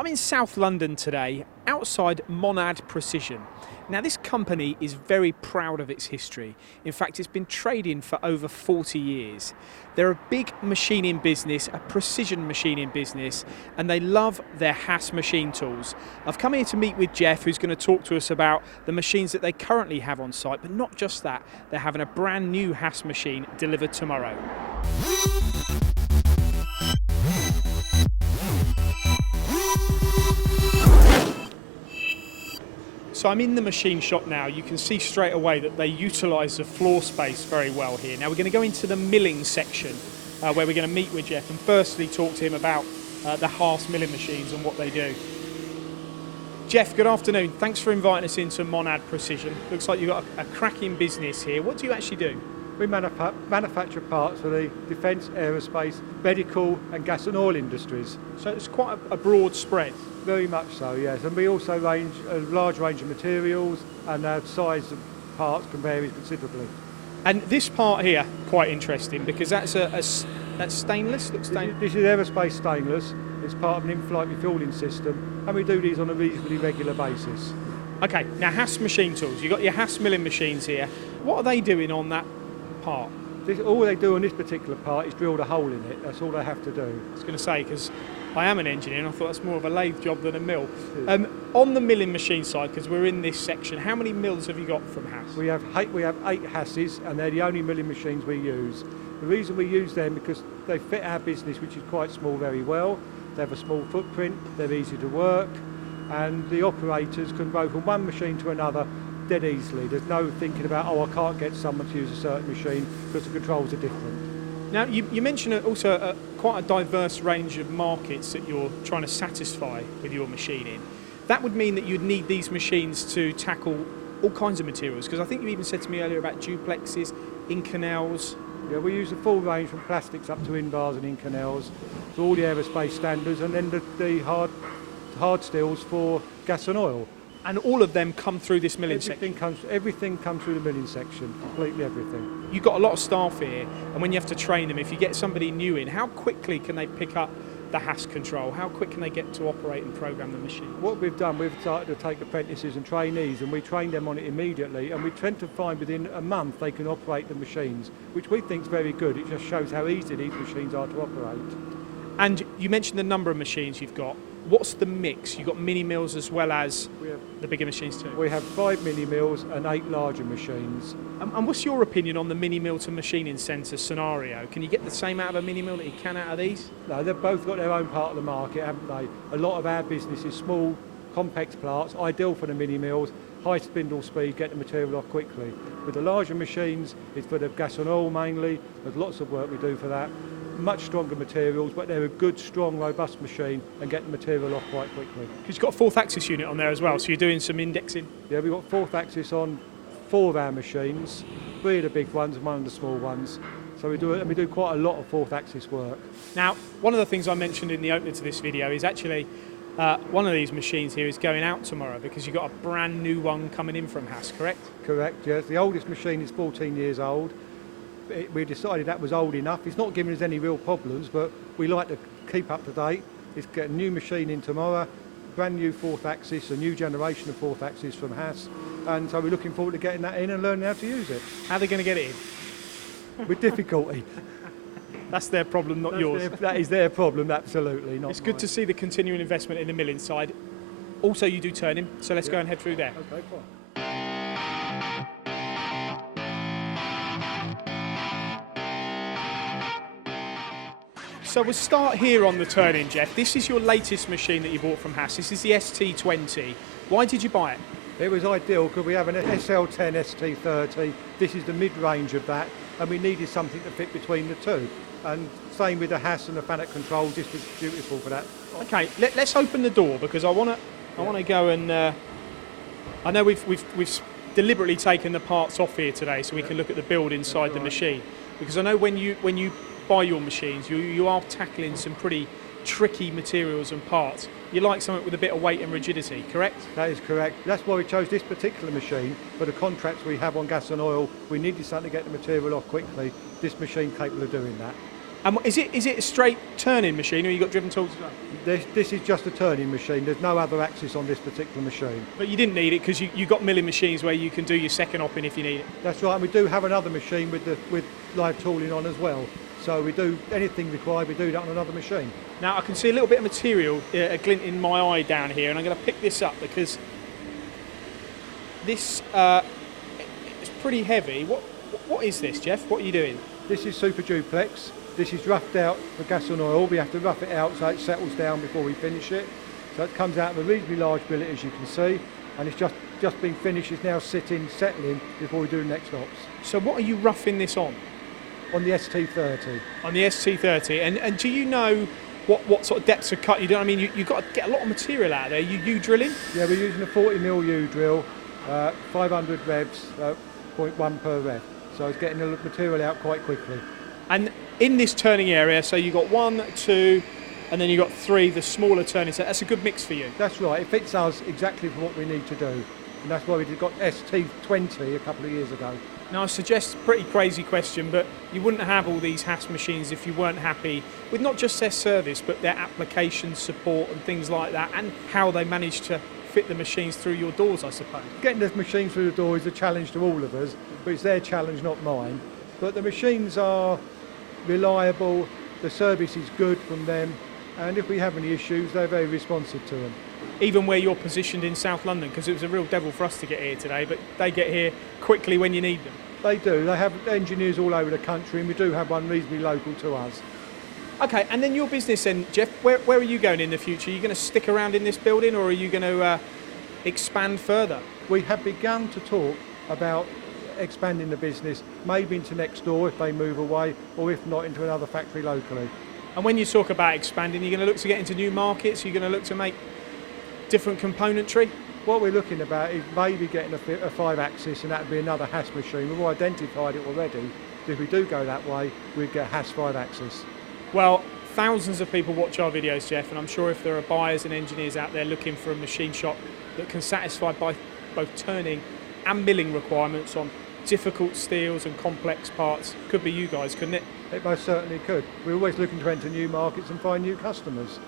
I'm in South London today, outside Monad Precision. Now this company is very proud of its history. In fact, it's been trading for over 40 years. They're a big machining business, a precision machining business, and they love their Haas machine tools. I've come here to meet with Jeff, who's going to talk to us about the machines that they currently have on site, but not just that, they're having a brand new Haas machine delivered tomorrow. So I'm in the machine shop now. You can see straight away that they utilise the floor space very well here. Now we're going to go into the milling section where we're going to meet with Jeff and firstly talk to him about the Haas milling machines and what they do. Jeff, good afternoon. Thanks for inviting us into Monad Precision. Looks like you've got a cracking business here. What do you actually do? We manufacture parts for the defence, aerospace, medical and gas and oil industries. So it's quite a broad spread. Very much so, yes. And we also range a large range of materials, and our size of parts can vary considerably. And this part here, quite interesting, because that's stainless? Looks stainless. This is aerospace stainless. It's part of an in-flight refuelling system, and we do these on a reasonably regular basis. Okay, now Haas machine tools. You've got your Haas milling machines here. What are they doing on that part? All they do on this particular part is drill a hole in it. That's all they have to do. I was going to say, because I am an engineer and I thought that's more of a lathe job than a mill. On the milling machine side, because we're in this section, how many mills have you got from Haas? We have 8 Haases, and they're the only milling machines we use. The reason we use them because they fit our business, which is quite small, very well. They have a small footprint, they're easy to work, and the operators can go from one machine to another dead easily. There's no thinking about, oh, I can't get someone to use a certain machine because the controls are different. Now, you mentioned also quite a diverse range of markets that you're trying to satisfy with your machining. That would mean that you'd need these machines to tackle all kinds of materials, because I think you even said to me earlier about duplexes, Inconels. Yeah, we use the full range from plastics up to in-bars and Inconels, to all the aerospace standards, and then the hard steels for gas and oil. And all of them come through this milling section? Everything comes through the milling section, completely everything. You've got a lot of staff here, and when you have to train them, if you get somebody new in, how quickly can they pick up the Haas control? How quick can they get to operate and program the machine? What we've done, we've started to take apprentices and trainees, and we train them on it immediately, and we tend to find within a month they can operate the machines, which we think is very good. It just shows how easy these machines are to operate. And you mentioned the number of machines you've got. What's the mix? You've got mini mills as well as the bigger machines too? We have 5 mini mills and 8 larger machines. And what's your opinion on the mini mill to machining centre scenario? Can you get the same out of a mini mill that you can out of these? No, they've both got their own part of the market, haven't they? A lot of our business is small, complex parts, ideal for the mini mills, high spindle speed, get the material off quickly. With the larger machines, it's for the gas and oil mainly. There's lots of work we do for that. Much stronger materials, but they're a good, strong, robust machine and get the material off quite quickly. Because you've got a 4th axis unit on there as well, so you're doing some indexing? Yeah, we've got 4th axis on 4 of our machines, 3 of the big ones and 1 of the small ones. So we do quite a lot of 4th axis work. Now, one of the things I mentioned in the opener to this video is actually one of these machines here is going out tomorrow because you've got a brand new one coming in from Haas, correct? Correct, yes. The oldest machine is 14 years old. We decided that was old enough. It's not giving us any real problems, but we like to keep up to date. It's got a new machine in tomorrow, brand new 4th axis, a new generation of 4th axis from Haas, and so we're looking forward to getting that in and learning how to use it. How are they going to get it in? With difficulty. That's their problem, not yours. That is their problem, absolutely. Not It's good mine. to see the continuing investment in the milling side. Also, you do turning, so let's go and head through there. Okay, fine. So we'll start here on the turning, Jeff. This is your latest machine that you bought from Haas. This is the ST20. Why did you buy it? It was ideal because we have an SL10 ST30. This is the mid-range of that, and we needed something to fit between the two. And same with the Haas and the Fanuc control. This was beautiful for that. Okay, let's open the door because I want to go and. I know we've deliberately taken the parts off here today so we can look at the build inside the machine, because I know when you buy your machines, you are tackling some pretty tricky materials and parts. You like something with a bit of weight and rigidity, correct? That is correct. That's why we chose this particular machine. For the contracts we have on gas and oil, we needed something to get the material off quickly. This machine capable of doing that. And is it a straight turning machine, or you got driven tools as well? This is just a turning machine. There's no other axis on this particular machine. But you didn't need it because you got milling machines where you can do your second opping if you need it. That's right. And we do have another machine with live tooling on as well. So we do anything required. We do that on another machine. Now I can see a little bit of material, a glint in my eye down here, and I'm going to pick this up because this is pretty heavy. What is this, Jeff? What are you doing? This is super duplex. This is roughed out for gas and oil. We have to rough it out so it settles down before we finish it. So it comes out of a reasonably large billet, as you can see, and it's just been finished. It's now settling before we do the next ops. So what are you roughing this on? On the ST30. On the ST30, and do you know what sort of depths of cut you do? I mean, you've got to get a lot of material out of there. You drilling? Yeah, we're using a 40mm U drill, 500 revs, 0.1 per rev. So it's getting the material out quite quickly. And in this turning area, so you've got 1, 2, and then you've got 3, the smaller turning. So that's a good mix for you. That's right. It fits us exactly for what we need to do. And that's why we got ST20 a couple of years ago. Now I suggest a pretty crazy question, but you wouldn't have all these Haas machines if you weren't happy with not just their service, but their application support and things like that, and how they manage to fit the machines through your doors, I suppose. Getting the machine through the door is a challenge to all of us, but it's their challenge, not mine. But the machines are reliable, the service is good from them, and if we have any issues, they're very responsive to them. Even where you're positioned in South London, because it was a real devil for us to get here today, but they get here quickly when you need them. They do. They have engineers all over the country, and we do have one reasonably local to us. Okay, and then your business then, Jeff, where are you going in the future? Are you going to stick around in this building, or are you going to expand further? We have begun to talk about expanding the business, maybe into next door if they move away, or if not, into another factory locally. And when you talk about expanding, you're going to look to get into new markets, you're going to look to make different componentry? What we're looking about is maybe getting a 5-axis, and that would be another Haas machine. We've identified it already. If we do go that way, we'd get a Haas 5-axis. Well, thousands of people watch our videos, Jeff, and I'm sure if there are buyers and engineers out there looking for a machine shop that can satisfy both turning and milling requirements on difficult steels and complex parts, could be you guys, couldn't it? It most certainly could. We're always looking to enter new markets and find new customers.